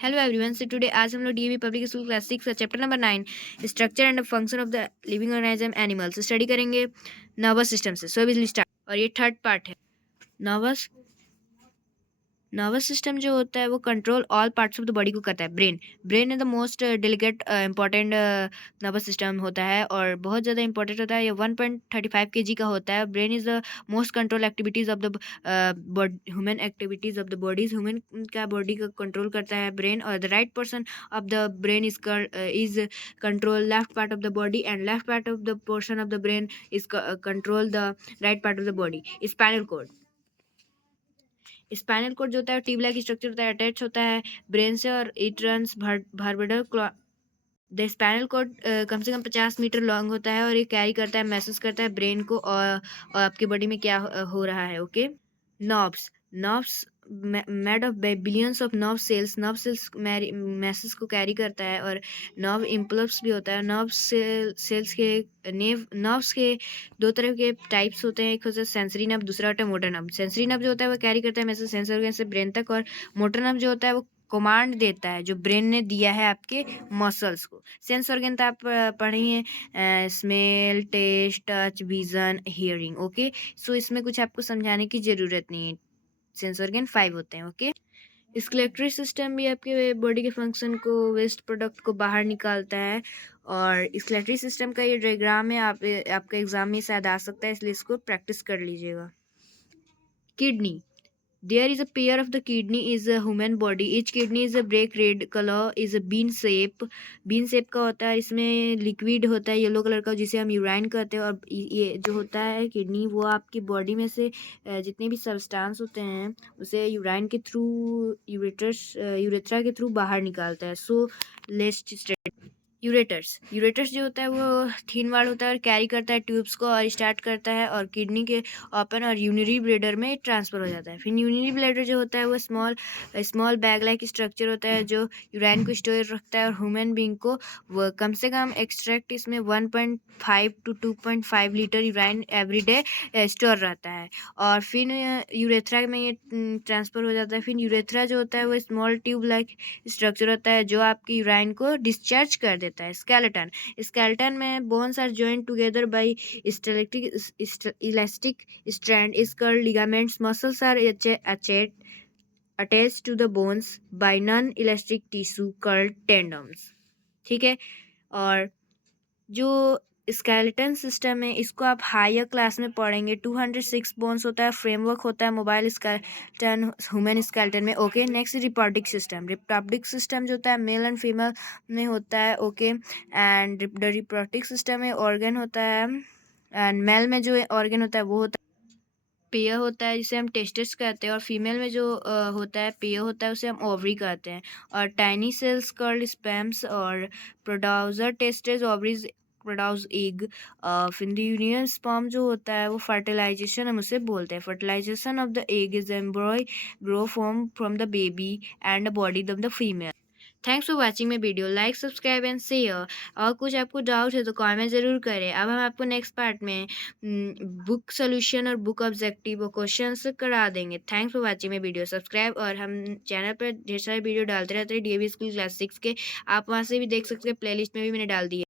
Hello everyone, so today आज हम लोग डीएवी पब्लिक स्कूल क्लास 6 का chapter number 9 structure and function of the living organism animals study करेंगे nervous system से। So will start और ये थर्ड पार्ट है। नर्वस नर्वस सिस्टम जो होता है वो control all parts of the body को करता है। Brain is the most delicate important nervous system होता है और बहुत ज़्यादा इंपॉर्टेंट होता है। ये 1.35 kg का होता है। Brain is the most control activities of the human activities of the bodies. Human का बॉडी का कंट्रोल करता है ब्रेन, और the right person of the brain is control left part of the body, and left part of the portion of the brain is control the right part of the body. Spinal cord जो होता है tube like structure होता है, attach होता है brain से, और it runs vertebral the spinal cord कम से कम 50 मीटर लॉन्ग होता है और ये कैरी करता है, महसूस करता है ब्रेन को और आपकी बॉडी में क्या हो रहा है। Okay. Nerves made of billions of nerve cells message को कैरी करता है, और नर्व इम्पल्स भी होता है। सेल्स के नर्व्स के दो तरह के टाइप्स होते हैं, एक होता है सेंसरी नर्व, दूसरा होता है मोटर नर्व। सेंसरी नर्व जो होता है वो कैरी करता है मैसेज सेंसर ऑर्गन से ब्रेन तक, और मोटर नर्व जो होता है वो कमांड देता है जो ब्रेन ने दिया है आपके मसल्स को। सेंस ऑर्गन तो आप पढ़िए, smell, taste, touch, vision, hearing. Okay, so इसमें कुछ आपको समझाने की जरूरत नहीं है। सेंस ऑर्गन 5 होते हैं। ओके। स्केलेटरी सिस्टम भी आपके बॉडी के फंक्शन को, वेस्ट प्रोडक्ट को बाहर निकालता है, और स्केलेटरी सिस्टम का ये डायग्राम है, आपका एग्जाम में शायद आ सकता है, इसलिए इसको प्रैक्टिस कर लीजिएगा। Kidney, there is a pair of the kidney is a human body. Each kidney is a brick red color, is a bean shape. bean shape का होता है, इसमें लिक्विड होता है येलो कलर का जिसे हम यूराइन कहते हैं, और ये जो होता है किडनी वो आपकी बॉडी में से जितने भी सब्सटेंस होते हैं उसे यूराइन के थ्रू यूरेथ्रा के थ्रू बाहर निकालता है। सो लेट्स यूरेटर्स जो होता है वो थीन वाल होता है और कैरी करता है ट्यूब्स को, और स्टार्ट करता है और किडनी के ओपन और यूनिरी ब्लेडर में ट्रांसफर हो जाता है। फिर यूनिरी ब्लेडर जो होता है वो स्मॉल बैग लाइक स्ट्रक्चर होता है जो यूराइन को स्टोर रखता है, और ह्यूमन बींग को वो कम से कम एक्सट्रैक्ट इसमें 1.5 to 2.5 litre urine every day store रहता है, और फिर यूरेथ्रा में ये ट्रांसफर हो जाता है। फिर यूरेथ्रा जो होता है वो स्मॉल ट्यूब लाइक स्ट्रक्चर होता है जो आपकी यूराइन को डिस्चार्ज कर देता है। स्केलेटन में bones are joined together by elastic strand is called ligaments. Muscles are attached to the bones by non-elastic tissue called tendons। ठीक है। और जो स्केलेटन सिस्टम है इसको आप हायर क्लास में पढ़ेंगे। 206 बोन्स होता है, फ्रेमवर्क होता है मोबाइल स्केलेटन ह्यूमन स्केलेटन में। ओके। नेक्स्ट रिप्रोडक्टिव सिस्टम जो होता है मेल एंड फीमेल में होता है। Okay. And the reproductive system में ऑर्गन होता है, एंड मेल में जो ऑर्गन होता है वो होता है पेयर होता है जिसे हम टेस्टिस कहते हैं, और फीमेल में जो होता है पेयर होता है उसे हम ओवरी कहते हैं। और टाइनी सेल्स कॉल्ड स्पर्म्स, और producer testis ovaries produce egg. फिर यूनियन स्पर्म जो होता है वो फर्टिलाइजेशन हम उसे बोलते हैं। Fertilisation of the egg is embryo grow from the baby and body of the female. Thanks for watching my video. Like, subscribe and share. और कुछ आपको डाउट है तो कमेंट ज़रूर करें। अब हम आपको नेक्स्ट पार्ट में बुक सोल्यूशन और बुक ऑब्जेक्टिव और क्वेश्चंस करा देंगे। Thanks for watching my video. Subscribe, और हम चैनल पर ढेर सारे वीडियो डालते रहते हैं डीएवी स्कूल क्लास 6 के, आप वहाँ से भी देख सकते हैं, प्लेलिस्ट में भी मैंने डाल दिए।